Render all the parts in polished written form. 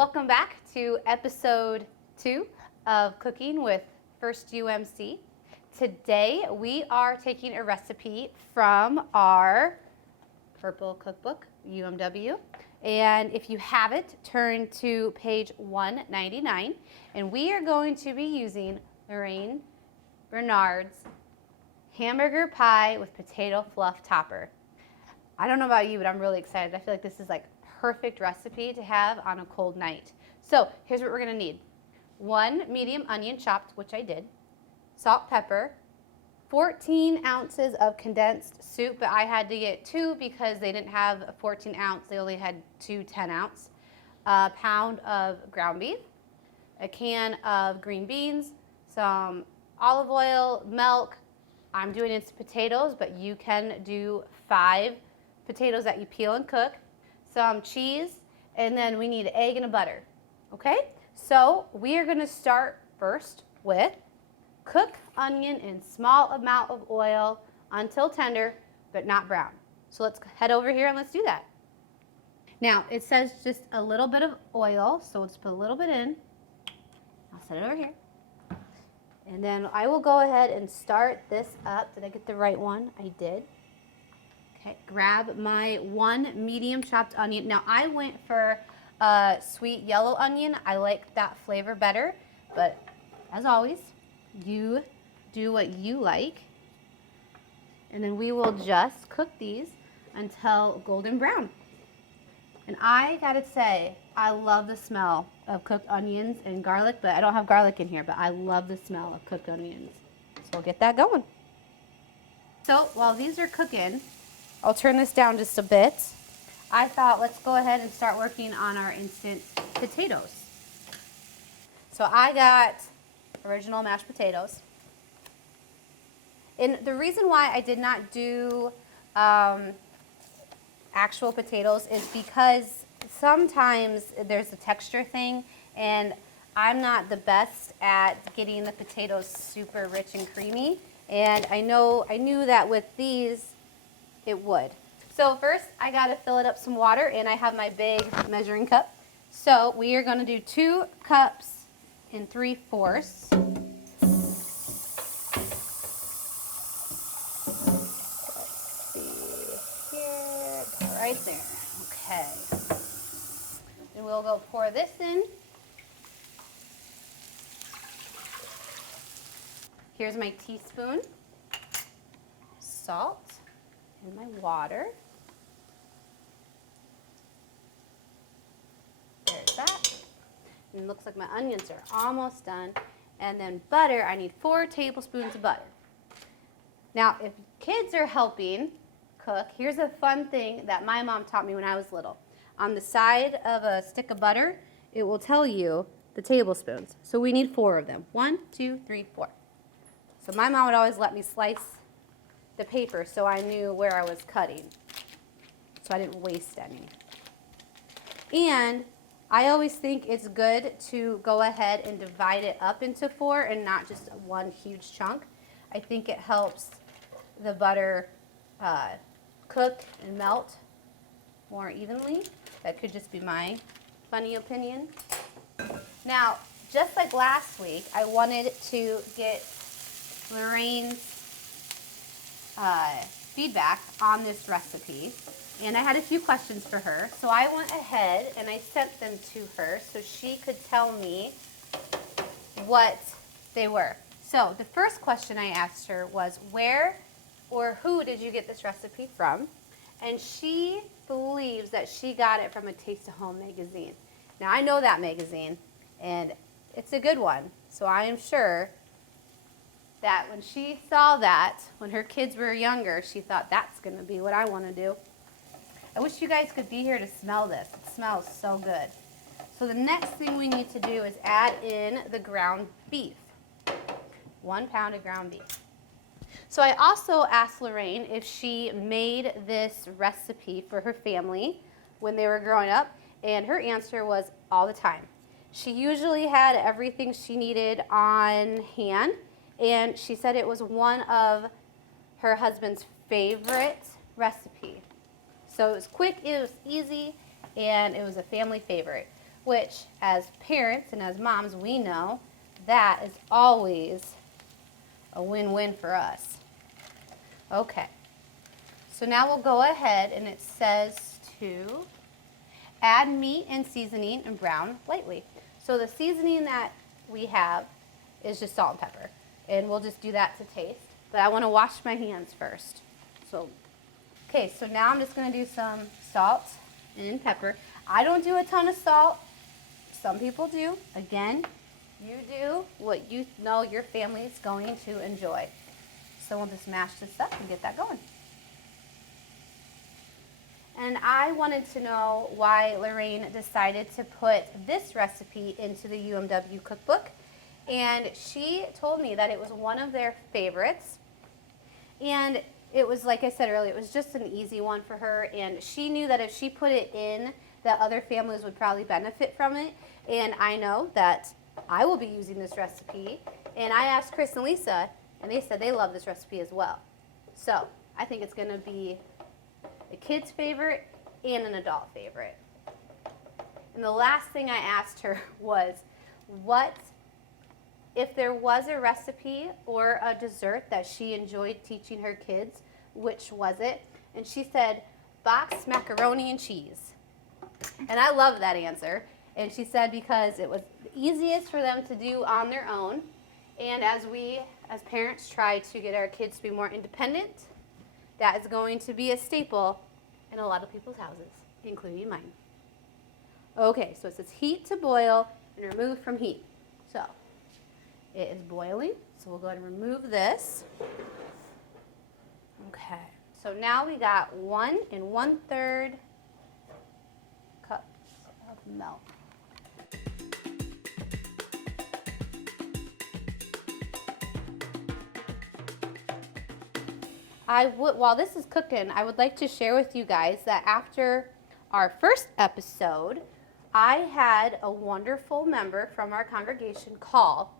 Welcome back to episode 2 of Cooking with First UMC. Today we are taking a recipe from our purple cookbook, UMW. And if you haven't, turn to page 199. And we are going to be using Lorraine Bernard's hamburger pie with potato fluff topper. I don't know about you, but I'm really excited. I feel like this is like perfect recipe to have on a cold night. So here's what we're gonna need. 1 medium onion chopped, which I did, salt, pepper, 14 ounces of condensed soup, but I had to get 2 because they didn't have a 14 ounce, they only had 2 10 ounce, a pound of ground beef, a can of green beans, some olive oil, milk. I'm doing instant potatoes, but you can do 5 potatoes that you peel and cook, some cheese, and then we need an egg and a butter. Okay, so we are gonna start first with cook onion in small amount of oil until tender, but not brown. So let's head over here and let's do that. Now it says just a little bit of oil, so let's put a little bit in. I'll set it over here. And then I will go ahead and start this up. Did I get the right one? I did. Okay, grab my 1 medium chopped onion. Now I went for a sweet yellow onion. I like that flavor better, but as always, you do what you like. And then we will just cook these until golden brown. And I gotta say, I love the smell of cooked onions and garlic, but I don't have garlic in here, but I love the smell of cooked onions. So we'll get that going. So while these are cooking, I'll turn this down just a bit. I thought let's go ahead and start working on our instant potatoes. So I got original mashed potatoes. And the reason why I did not do actual potatoes is because sometimes there's a texture thing, and I'm not the best at getting the potatoes super rich and creamy. And I knew that with these, it would. So first, I gotta fill it up some water, and I have my big measuring cup. So we are gonna do 2 cups and 3/4. Let's see here, right there. Okay. Then we'll go pour this in. Here's my teaspoon, salt, and my water. There's that. And it looks like my onions are almost done. And then butter, I need 4 tablespoons of butter. Now, if kids are helping cook, here's a fun thing that my mom taught me when I was little. On the side of a stick of butter, it will tell you the tablespoons. So we need 4 of them. 1, 2, 3, 4. So my mom would always let me slice the paper so I knew where I was cutting, so I didn't waste any. And I always think it's good to go ahead and divide it up into 4 and not just one huge chunk. I think it helps the butter cook and melt more evenly. That could just be my funny opinion. Now, just like last week, I wanted to get Lorraine's feedback on this recipe, and I had a few questions for her, so I went ahead and I sent them to her so she could tell me what they were. So the first question I asked her was, where or who did you get this recipe from? And she believes that she got it from a Taste of Home magazine. Now I know that magazine, and it's a good one, so I am sure that when she saw that, when her kids were younger, she thought, that's gonna be what I wanna do. I wish you guys could be here to smell this. It smells so good. So the next thing we need to do is add in the ground beef. 1 pound of ground beef. So I also asked Lorraine if she made this recipe for her family when they were growing up, and her answer was all the time. She usually had everything she needed on hand, and she said it was one of her husband's favorite recipe. So it was quick, it was easy, and it was a family favorite. which as parents and as moms, we know that is always a win-win for us. Okay, so now we'll go ahead and it says to add meat and seasoning and brown lightly. So the seasoning that we have is just salt and pepper, and we'll just do that to taste. But I want to wash my hands first. Okay, so now I'm just going to do some salt and pepper. I don't do a ton of salt. Some people do. Again, you do what you know your family is going to enjoy. So we'll just mash this up and get that going. And I wanted to know why Lorraine decided to put this recipe into the UMW cookbook. And she told me that it was one of their favorites. And it was, like I said earlier, it was just an easy one for her. And she knew that if she put it in, that other families would probably benefit from it. And I know that I will be using this recipe. And I asked Chris and Lisa, and they said they love this recipe as well. So I think it's going to be a kid's favorite and an adult favorite. And the last thing I asked her was, what if there was a recipe or a dessert that she enjoyed teaching her kids, which was it? And she said, boxed macaroni and cheese. And I love that answer. And she said because it was the easiest for them to do on their own. And as we, as parents, try to get our kids to be more independent, that is going to be a staple in a lot of people's houses, including mine. Okay, so it says heat to boil and remove from heat. So it is boiling, so we'll go ahead and remove this. Okay, so now we got 1 1/3 cups of milk. While this is cooking, I would like to share with you guys that after our first episode, I had a wonderful member from our congregation call,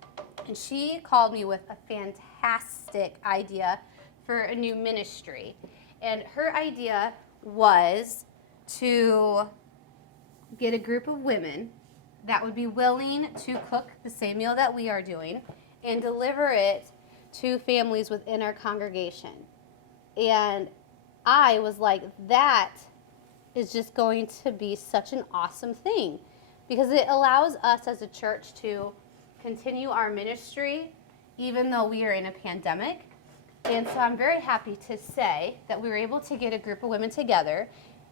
and she called me with a fantastic idea for a new ministry. And her idea was to get a group of women that would be willing to cook the same meal that we are doing and deliver it to families within our congregation. And I was like, that is just going to be such an awesome thing because it allows us as a church to continue our ministry even though we are in a pandemic. And so I'm very happy to say that we were able to get a group of women together.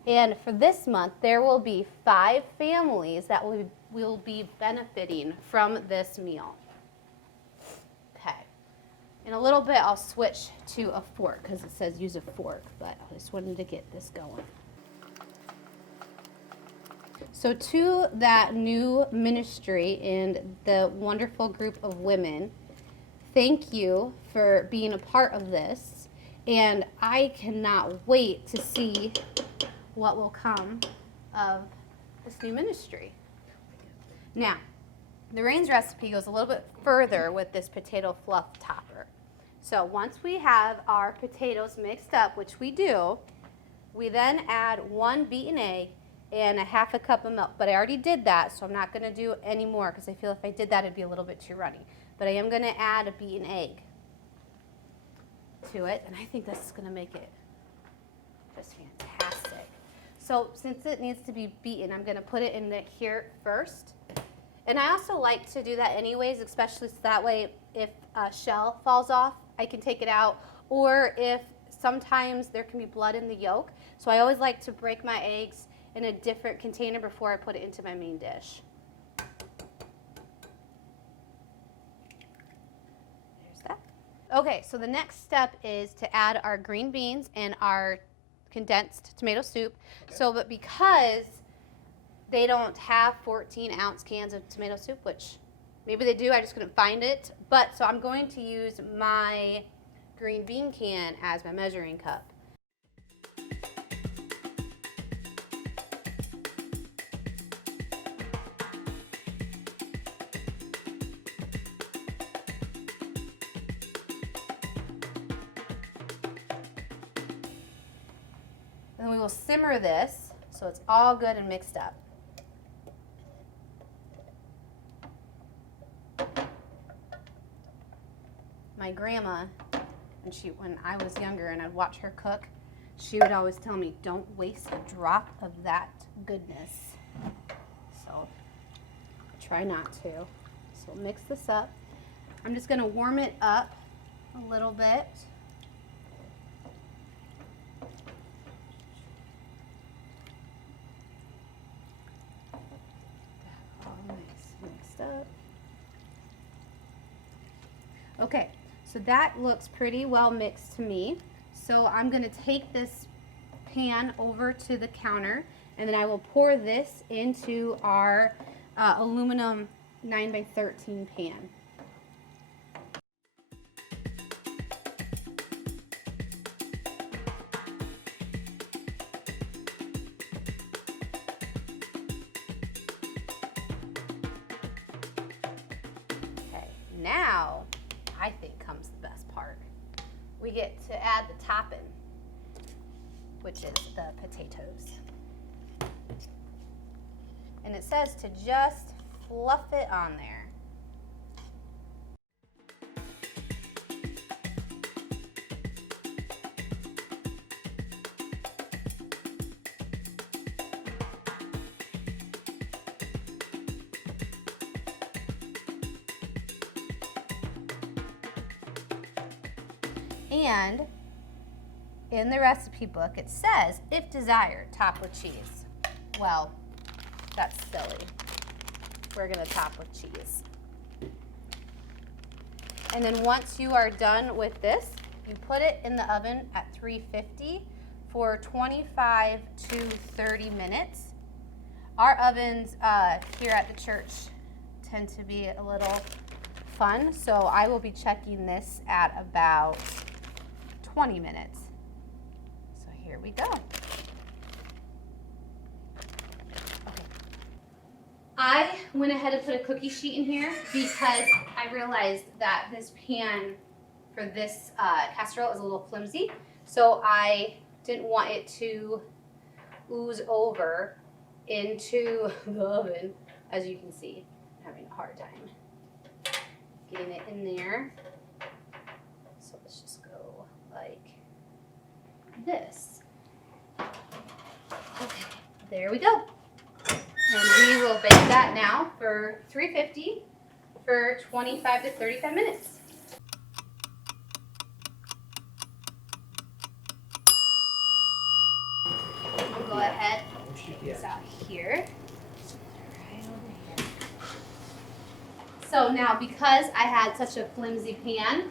And for this month, there will be 5 families that will be benefiting from this meal. In a little bit, I'll switch to a fork because it says use a fork, but I just wanted to get this going. So to that new ministry and the wonderful group of women, thank you for being a part of this. And I cannot wait to see what will come of this new ministry. Now, Lorraine's recipe goes a little bit further with this potato fluff topper. So once we have our potatoes mixed up, which we do, we then add 1 beaten egg and a 1/2 cup of milk. But I already did that, so I'm not going to do any more because I feel if I did that, it'd be a little bit too runny. But I am going to add a beaten egg to it, and I think this is going to make it just fantastic. So since it needs to be beaten, I'm going to put it in here first. And I also like to do that anyways, especially so that way if a shell falls off, I can take it out. Or if sometimes there can be blood in the yolk. So I always like to break my eggs in a different container before I put it into my main dish. There's that. Okay, so the next step is to add our green beans and our condensed tomato soup. So, but because they don't have 14-ounce cans of tomato soup, which maybe they do, I just couldn't find it. But so I'm going to use my green bean can as my measuring cup. And then we will simmer this so it's all good and mixed up. my grandma, when I was younger and I'd watch her cook, she would always tell me, don't waste a drop of that goodness. So I try not to. So mix this up. I'm just going to warm it up a little bit. All mixed up. Okay, so that looks pretty well mixed to me. So I'm going to take this pan over to the counter, and then I will pour this into our aluminum 9x13 pan. Okay, now I think comes the best part. We get to add the topping, which is the potatoes. And it says to just fluff it on there. And in the recipe book, it says, if desired, top with cheese. Well, that's silly. We're gonna top with cheese. And then once you are done with this, you put it in the oven at 350 for 25 to 30 minutes. Our ovens here at the church tend to be a little fun, so I will be checking this at about 20 minutes. So here we go. Okay. I went ahead and put a cookie sheet in here because I realized that this pan for this casserole is a little flimsy. So I didn't want it to ooze over into the oven. As you can see, I'm having a hard time getting it in there. So let's just go like this. Okay, there we go. And we will bake that now for 350 for 25 to 35 minutes. We'll go ahead and take this out here. Right over here. So now, because I had such a flimsy pan,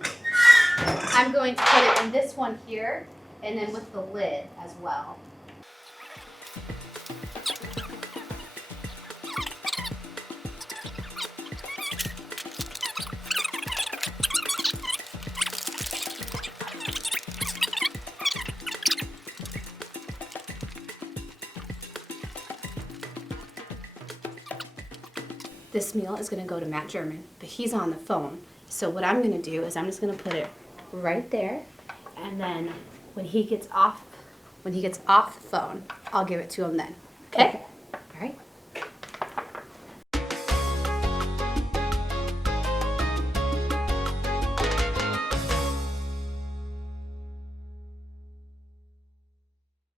I'm going to put it in this one here, and then with the lid as well. This meal is going to go to Matt German, but he's on the phone. So what I'm going to do is I'm just going to put it right there, and then when he gets off the phone, I'll give it to him then. Okay?